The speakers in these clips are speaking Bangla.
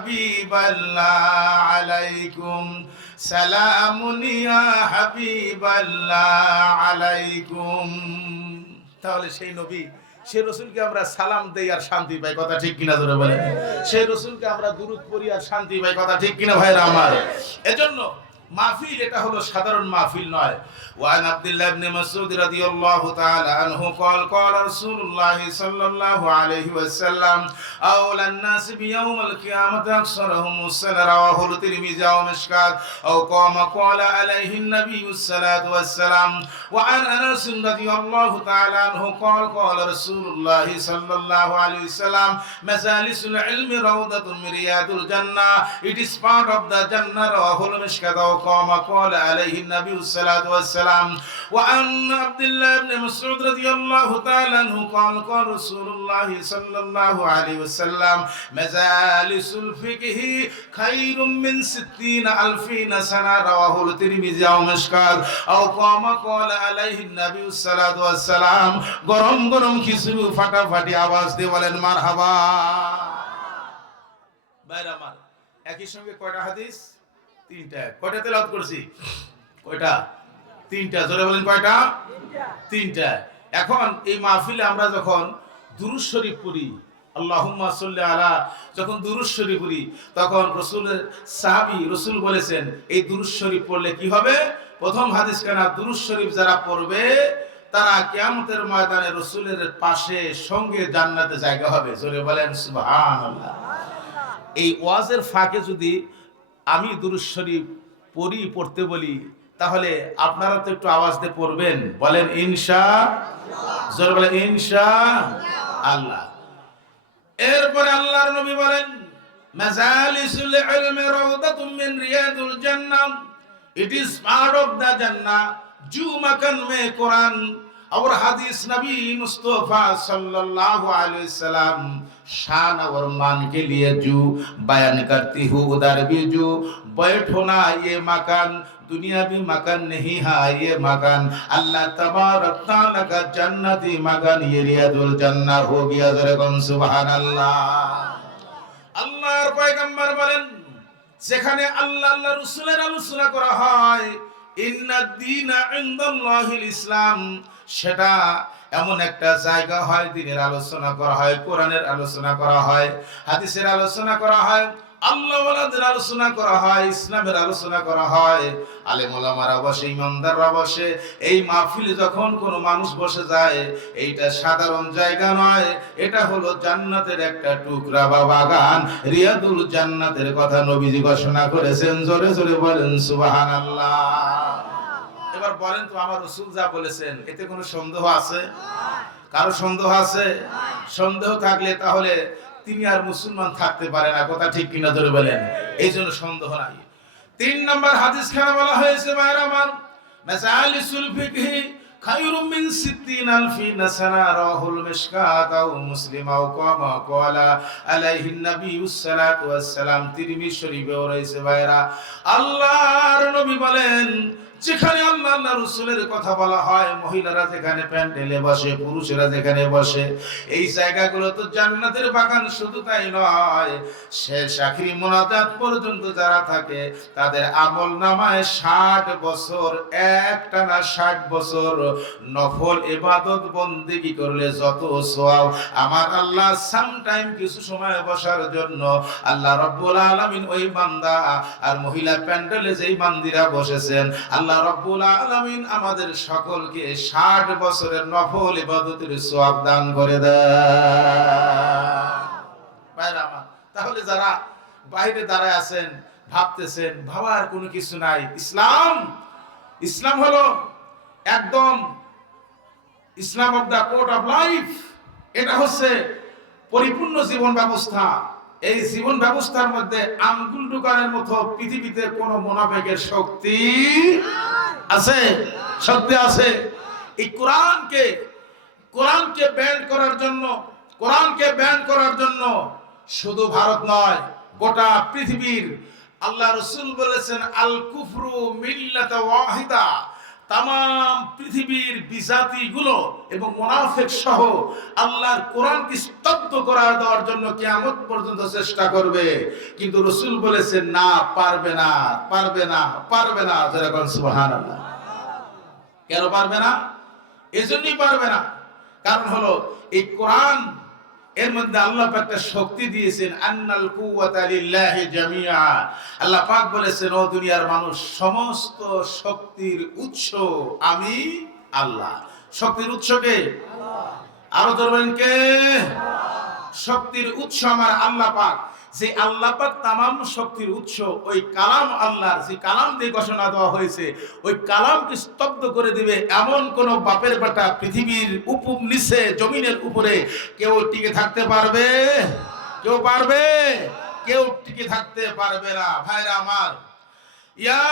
হাবিবাল্লাহ আলাইকুম, সালামুন ইয়া হাবিবাল্লাহ আলাইকুম। তাহলে সেই নবী, সেই রসুলকে আমরা সালাম দেই আর শান্তি পাই, কথা ঠিক কিনা জোরে বলেন? সেই রসুলকে আমরা দুরূদ পড়ি আর শান্তি পাই, কথা ঠিক কিনা ভাইরা আমার? এজন্য মাহফিল এটা হলো সাধারণ মাহফিল নয়। ওয়ান আব্দুল্লাহ ইবনে মাসউদ রাদিয়াল্লাহু তাআলা আনহু قال قال رسول الله صلى الله عليه وسلم اولى الناس بيوم القيامه اكثرهم الصلاه رواه الترمذي ومشكات او كما قال عليه النبي الصلاه والسلام وعن انس رضي الله تعالى عنه قال قال رسول الله صلى الله عليه وسلم مجالس العلم روضه من رياض الجنه, it is part of the jannah رواه المشكات كما قال عليه النبي الصلاة والسلام وعن عبد الله بن مسعود رضي الله تعالى عنه قال قال رسول الله صلى الله عليه وسلم مجالس الفقه خير من 60,000 سنة رواه الترمذي ومشكات أو كما قال عليه النبي الصلاة والسلام। গরম গরম খিচুড়ি ফাটাফাটি আওয়াজ দিয়ে বলেন মারহাবা। ভাইরা আমার, একই সঙ্গে কয়টা হাদিস? তিনটা। কয়টা তেলাওয়াত করেছি? কয়টা? তিনটা। জোরে বলেন কয়টা? তিনটা। এখন এই মাহফিলে আমরা যখন দুরূদ শরীফ পড়ি, আল্লাহুম্মা সাল্লি আলা, যখন দুরূদ শরীফ পড়ি তখন রাসূলের সাহাবী রাসূল বলেছেন এই দুরূদ শরীফ পড়লে কি হবে? প্রথম হাদিস কানা, দুরূদ শরীফ যারা পড়বে তারা কিয়ামতের ময়দানে রাসূলের পাশে সঙ্গে জান্নাতে জায়গা হবে। জোরে বলেন সুবহানাল্লাহ। এই ওয়াজের ফাঁকে যদি আমি দুরূদ শরীফ পড়তে বলি তাহলে আপনারা তো একটু আওয়াজ দিয়ে পড়বেন, বলেন ইনশাআল্লাহ। জোরে বলেন ইনশাআল্লাহ। এরপরে আল্লাহর নবী বলেন মাজালিসুল ইলমি রাউদাতুম মিন রিয়াদুল জান্নাহ, it is part of the jannah जो मकान में कुरान और हदीस नबी मुस्तफा सल्लल्लाहु अलैहि वसल्लम शान और मान के लिए जो बयान करती हूँ उधर भी जो बैठो ना, ये मकान दुनियावी मकान नहीं है, ये मकान अल्लाह तबारक तआला का जन्नती मकान, ये रियादुल जन्नह हो गया। जरकम सुबहानाल्लाह। আল্লাহর পয়গম্বর বলেন যেখানে আল্লাহ আল্লাহ রাসূলের আলোচনা করা হয়, ইন্নাদ দীনা ইনদাল্লাহিল ইসলাম, সেটা এমন একটা জায়গা হয় দ্বীনের আলোচনা করা হয়, কোরআনের আলোচনা করা হয়, হাদিসের আলোচনা করা হয়, আল্লাহ ওয়ালাদের আলোচনা করা হয়, ইসলামের আলোচনা করা হয়, আলেম ওলামারা বসে, ইমানদাররা বসে। এই মাহফিলে যখন কোনো মানুষ বসে যায় এইটা সাধারণ জায়গা নয়, এটা হলো জান্নাতের একটা টুকরা বা বাগান, রিয়াদুল জান্নাতের কথা নবীজি ঘোষণা করেছেন। জোরে জোরে বলেন সুবহানাল্লাহ। এবার বলেন তো আমার রাসূল যা বলেছেন এতে কোনো সন্দেহ আছে? কারো সন্দেহ আছে? সন্দেহ থাকলে তাহলে তিনি আর মুসলমান থাকতে পারে না, কথা ঠিক কিনা ধরে বলেন? এই জন্য সন্দেহ নাই। 3 নম্বর হাদিস খানা বলা হয়েছে ভাইরা আমার, মাজালিসুল ফিকহি খায়রুম মিন 60,000 সানা রাহুল মিশকাত আও মুসলিম আও কামা ক্বালা আলাইহিন নাবিয়্যুস সালাতু ওয়াস সালাম। তিরমিজি শরীফে রয়েছে ভাইরা, আল্লাহর নবী বলেন যেখানে আল্লাহ আল্লাহ রাসূলের কথা বলা হয়, মহিলারা যেখানে প্যান্ডেলে বসে, পুরুষেরা যেখানে বসে, এই জায়গাগুলো তো জান্নাতের বাগান। শুধু তাই নয়, শেষ আখিরি মুনাজাত পর্যন্ত যারা থাকে তাদের আমল নামায় 60 বছর, একটানা 60 বছর নফল ইবাদত বন্দেগী করলে যত সওয়াব, আমার আল্লাহ সামটাইম কিছু সময় বসার জন্য আল্লাহ রাব্বুল আলামিন ওই বান্দা আর মহিলা প্যান্ডেলে যেই বান্দিরা বসেছেন, আল্লাহ রাব্বুল আলামিন আমাদের সকলকে 60 বছরের নফল ইবাদতের সওয়াব দান করে দেয়। ভাইরা আমার, তাহলে যারা বাইরে দাঁড়ায় আছেন ভাবতেছেন, ভাবার কোনো কিছু নাই। ইসলাম হলো একদম Islam of the code of life, এটা হচ্ছে পরিপূর্ণ জীবন ব্যবস্থা। এই জীবন ব্যবস্থার মধ্যে আঙ্গুল ঢুকানোর মতো পৃথিবীতে কোন মুনাফিকের শক্তি আছে? শক্তি আছে? এই কোরআনকে ব্যান করার জন্য শুধু ভারত নয়, গোটা পৃথিবীর আল্লাহ রাসূল বলেছেন আল কুফরু মিল্লাত ওয়াহিদা, তামাম পৃথিবীর বিজাতিগুলো এবং মুনাফিক সহ আল্লাহর কোরআনকে স্তব্ধ করা দেওয়ার জন্য কিয়ামত পর্যন্ত চেষ্টা করবে, কিন্তু রাসূল বলেছেন না, পারবে না, পারবে না, পারবে না। যেরকম সুবহানাল্লাহ। কেন পারবে না? এজন্যই পারবে না, কারণ হলো এই কোরআন এর মধ্যে আল্লাহ পাক একটা শক্তি দিয়েছেন, আন্নাল কুওয়াতা লিল্লাহি জামিআ। আল্লাহ পাক বলেছেন, ও দুনিয়ার মানুষ, সমস্ত শক্তির উৎস আমি আল্লাহ। শক্তির উৎস কে? আল্লাহ। আরো ধরবেন কে? শক্তির উৎস আমার আল্লাহ পাক। যে আল্লাহ পাক তামাম শক্তির উৎস, ওই কালাম আল্লাহর, যে কালাম দিয়ে ঘোষণা দেওয়া হয়েছে, ওই কালামকে স্তব্ধ করে দিবে এমন কোন বাপের বেটা পৃথিবীর নিচে জমিনের উপরে কেউ টিকে থাকতে পারবে? কেউ পারবে? কেউ টিকে থাকতে পারবে না। ভাইরা আমার, ইয়া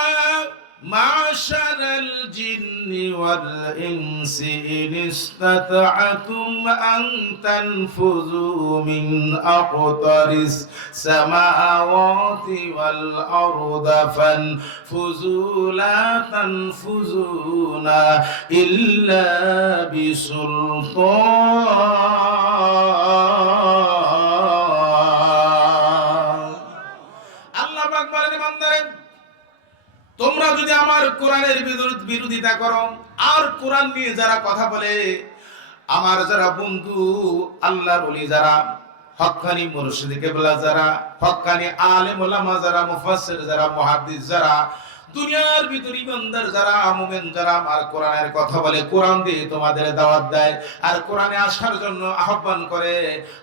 মাশারাল জিন্নি ওয়াল ইনসি ইন ইসতাতা'তুম আন তানফুযু মিন আকতারিস সামাওয়াতি ওয়াল আরদি ফানফুযু লা তানফুযুনা ইল্লা বিসুলতান। আল্লাহ পাক বলেন, বান্দারে, তোমরা যদি আমার কোরআনের বিরোধিতা করো, আর কোরআন নিয়ে যারা কথা বলে, আমার যারা বন্ধু আল্লাহর ওলি, যারা হক্কানি মুর্শিদ কেবলা, যারা হক্কানি আলেম ওলামা, যারা মুফাসসির, যারা মুহাদ্দিস, যারা দুনিয়ার ভিতরে ইমানদার যারা, মুমিন যারা আমার কোরআনের কথা বলে, কোরআন দিয়ে তোমাদের দাওয়াত দেয় আর কোরআনে আসার জন্য আহ্বান করে,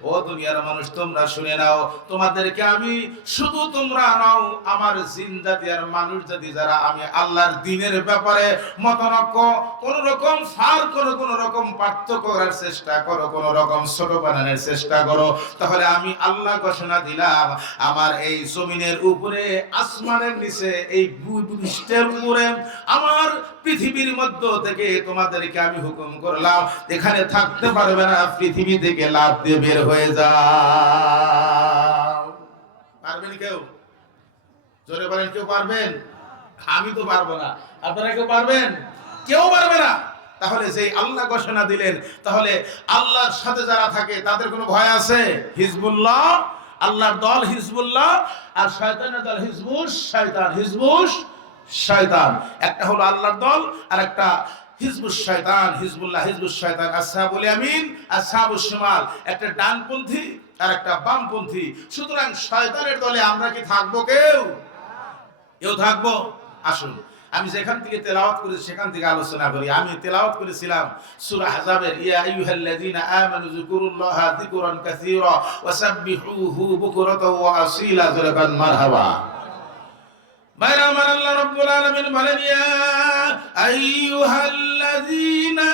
ও দুনিয়ার মানুষ, তোমরা শুনে নাও, তোমাদেরকে আমি শুধু তোমরা নাও, আমার জিন জাতি আর মানুষ জাতি যারা আমি আল্লাহর দ্বীনের ব্যাপারে মতনক্য, কোন রকম ফার করো, কোন রকম পার্থক্য করার চেষ্টা করো, কোন রকম ছোট বানানোর চেষ্টা করো, তাহলে আমি আল্লাহ ঘোষণা দিলাম, আমার এই জমিনের উপরে, আসমানের নিচে, এই পৃষ্ঠের উপরে, আমার পৃথিবীর মধ্য থেকে তোমাদেরকে আমি হুকুম করলাম, এখানে থাকতে পারবে না, পৃথিবী থেকে লাফ দিয়ে বের হয়ে যাও। পারবেন কেউ? জোরে বলেন, কেউ পারবেন? আমি তো পারবো না, আপনারা কেউ পারবেন? কেউ পারবে না। তাহলে যেই আল্লাহ ঘোষণা দিলেন, তাহলে আল্লাহর সাথে যারা থাকে তাদের কোনো ভয় আছে? হিজবুল্লাহ, আল্লাহর দল হিজবুল্লাহ, আর শয়তানের দল হিজবুশ শয়তান। হিজবুশ শয়তান একটা হলো আল্লাহর দল, আর একটা হিজবুশ শয়তান। হিজবুল্লাহ, হিজবুশ শয়তান, আসহাবুল ইয়ামিন, আসহাবুশ শিমাল, একটা ডানপন্থী আর একটা বামপন্থী। সুতরাং শয়তানের দলে আমরা কি থাকবো? কেউ থাকবো? আসুন আমি যেখান থেকে তেলাওয়াত করেছি সেখান থেকে আলোচনা করি। আমি তেলাওয়াত করেছিলাম সূরা আহজাবের, ইয়া আইয়ুহাল্লাযীনা আমানু যিকুরুল্লাহা যিকরান কাসীরা ওয়াসাব্বিহুহু বুকরাতাও ওয়া আসীলা। জোরাকান মারহাবা। বাইরে আমার আল্লাহ রাব্বুল আলামিন বলেন, ইয়া আইয়ুহাল্লাযীনা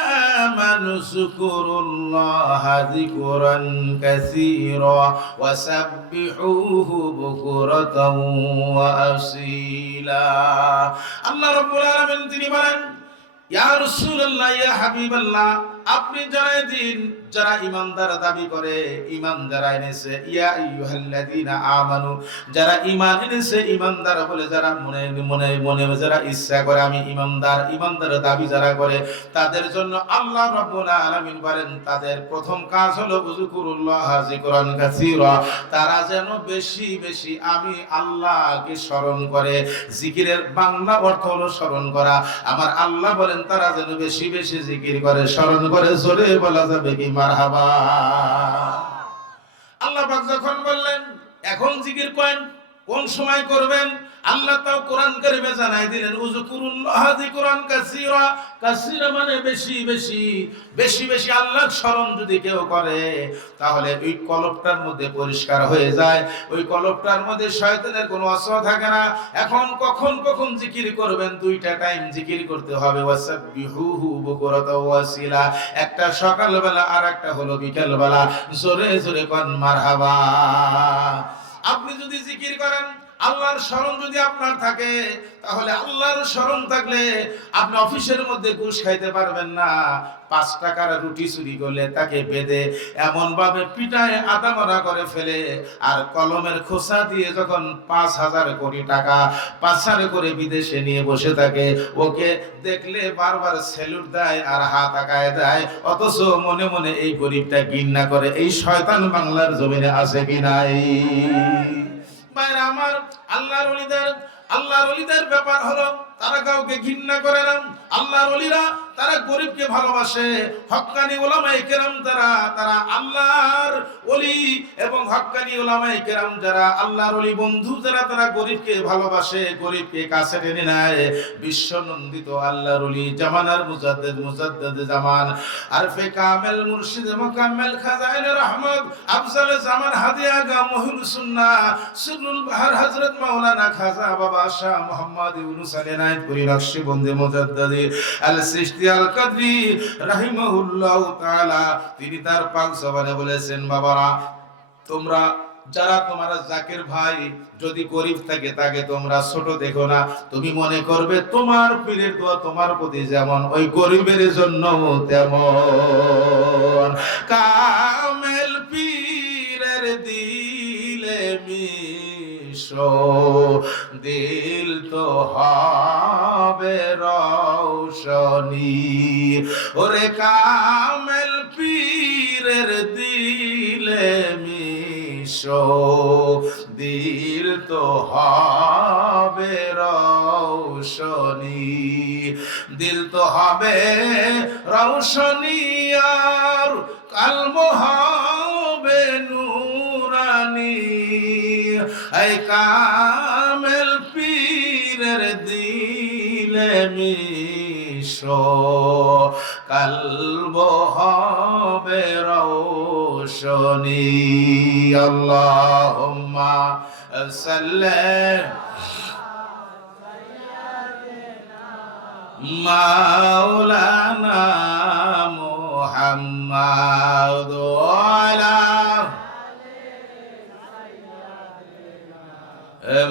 আমানু যিকুরুল্লাহা যিকরান কাসীরা ওয়াসাব্বিহুহু বুকরাতাও ওয়া আসীলা। আল্লাহ রাব্বুল আলামিন তিনি বলেন, ইয়া রাসূলুল্লাহ, ইয়া হাবিবাল্লাহ, আপনি জানাই দিন যারা ঈমানদার দাবি করে, ঈমান যারা এনেছে, ইয়া আইয়ুহাল্লাযীনা আমানু, যারা ঈমান এনেছে, ঈমানদার বলে যারা মনে মনে মনে যারা ইচ্ছা করে আমি ঈমানদার, ঈমানদার দাবি যারা করে, তাদের জন্য আল্লাহ রাব্বুল আলামিন বলেন, তাদের প্রথম কাজ হলো উযকুরুল্লাহ যিকরান কাসীরা, তারা যেন বেশি বেশি আমি আল্লাহকে স্মরণ করে। জিকিরের বাংলা অর্থ হলো স্মরণ করা। আমার আল্লাহ বলেন তারা যেন বেশি বেশি জিকির করে, স্মরণ করে। জোরে বলা যাবে কি মারহাবা? আল্লাহ পাক যখন বললেন এখন জিকির করেন, কোন সময় করবেন, আল্লাহ তাও কোরআন কারীমে জানাই দিলেন, উযকুরুল্লাহ যিকরান কাসীরা। কাসীরা মানে বেশি বেশি, বেশি বেশি আল্লাহর স্মরণ যদি কেউ করে, তাহলে ওই কলবটার মধ্যে পরিষ্কার হয়ে যায়, ওই কলবটার মধ্যে শয়তানের কোনো অস্ত্র থাকে না। এখন কখন কখন জিকির করবেন? দুইটা টাইম জিকির করতে হবে। ওয়াসাব্বিহুহু বুকরাতাও ওয়া আসীলা, একটা সকালবেলা আর একটা হলো বিকেলবেলা। জোরে জোরে কোন মারহাবা। আপনি যদি জিকির করেন, আল্লাহর স্মরণ যদি আপনার থাকে, তাহলে আল্লাহর স্মরণ থাকলে আপনি অফিসের মধ্যে ঘুষ খাইতে পারবেন না। 5 টাকার রুটি চুরি করলে তাকে বেঁধে এমন ভাবে পিটায় আদামরা করে ফেলে, আর কলমের খোসা দিয়ে যখন 5,000 কোটি টাকা পাচার করে বিদেশে নিয়ে বসে থাকে, ওকে দেখলে বারবার স্যালুট দেয় আর হাত আগায় দেয়, অথচ মনে মনে এই গরিবটা ঘৃণা করে। এই শয়তান বাংলার জমিনে আছে কি নাই? ভাইরা আমার, আল্লাহর ওলিদের ব্যাপার হলো তারা কাউকে ঘৃণা করে না। আল্লাহর ওলিরা তারা গরিবকে ভালোবাসে। হক্কানি উলামায়ে কেরাম তারা আল্লাহর ওলি এবং হক্কানি উলামায়ে কেরাম যারা আল্লাহর ওলি বন্ধু যারা, তারা গরিবকে ভালোবাসে, গরিবকে কাছে টেনে নেয়। বিশ্বনন্দিত আল্লাহর ওলি জামানার মুজাদ্দেদ জামান আরফে কামেল মুর্শিদ মুকাম্মেল খাজাইনে রহমত আফজালে জামান হাদিয়া গা মহিল সুন্নাহ সুরুল বাহার হযরত মাওলানা খাজা বাবা শাহ মোহাম্মদ ইউনুস আলাইহিপুরি নকশবন্দি মুজাদ্দিদ আল সিস্তি আল কদরি রাহিমাহুল্লাহ তাআলা, তিনি তার পাক জবানে বলেছেন, বাবারা তোমরা যারা তোমার জাকির ভাই যদি গরিব থাকে তাকে তোমরা ছোট দেখো না। তুমি মনে করবে তোমার পীরের দোয়া তোমার প্রতি যেমন, ওই গরিবের জন্য তেমন। কামেল পীরের দিলে মিশো, দিল তো হবে রৌশনী। ওরে কামেল পীরের দিলে মিশো, দিল তো হবে রৌশনী। দিল তো হবে রৌশনী আর কলব হবে নূরানি। এই কামেল পীরের দিলে মিশো, কলব হবে রৌশনী। আল্লাহুম্মা সাল্লি মাওলানা মুহাম্মাদ ওয়ালা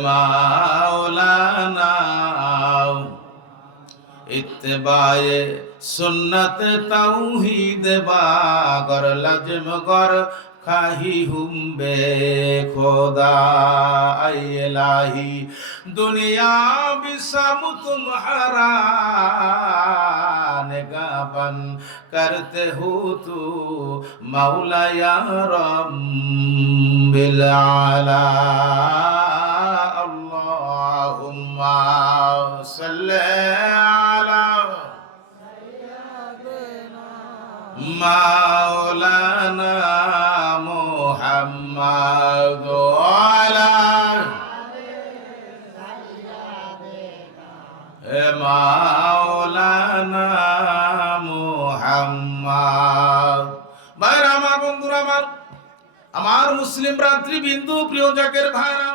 মাওলানা। ইত্তেবায়ে সুন্নত তাওহীদ বাগর লজম গর খাহি হুম্বে খোদা। আয় ইলাহি দুনিয়া বিসম তুমহারা নিগাহবান করতে হু তু মৌলা ইয়া রব্বিল আলা। আল্লাহুম্মা সাল্লি আলা মাওলানা মুহাম্মাদ ওয়ালা মাওলানা মুহাম্মাদ। ভাইরা আমার, বন্ধুরা আমার মুসলিম ভ্রাতৃবৃন্দ, প্রিয় জাকের ভাইরা,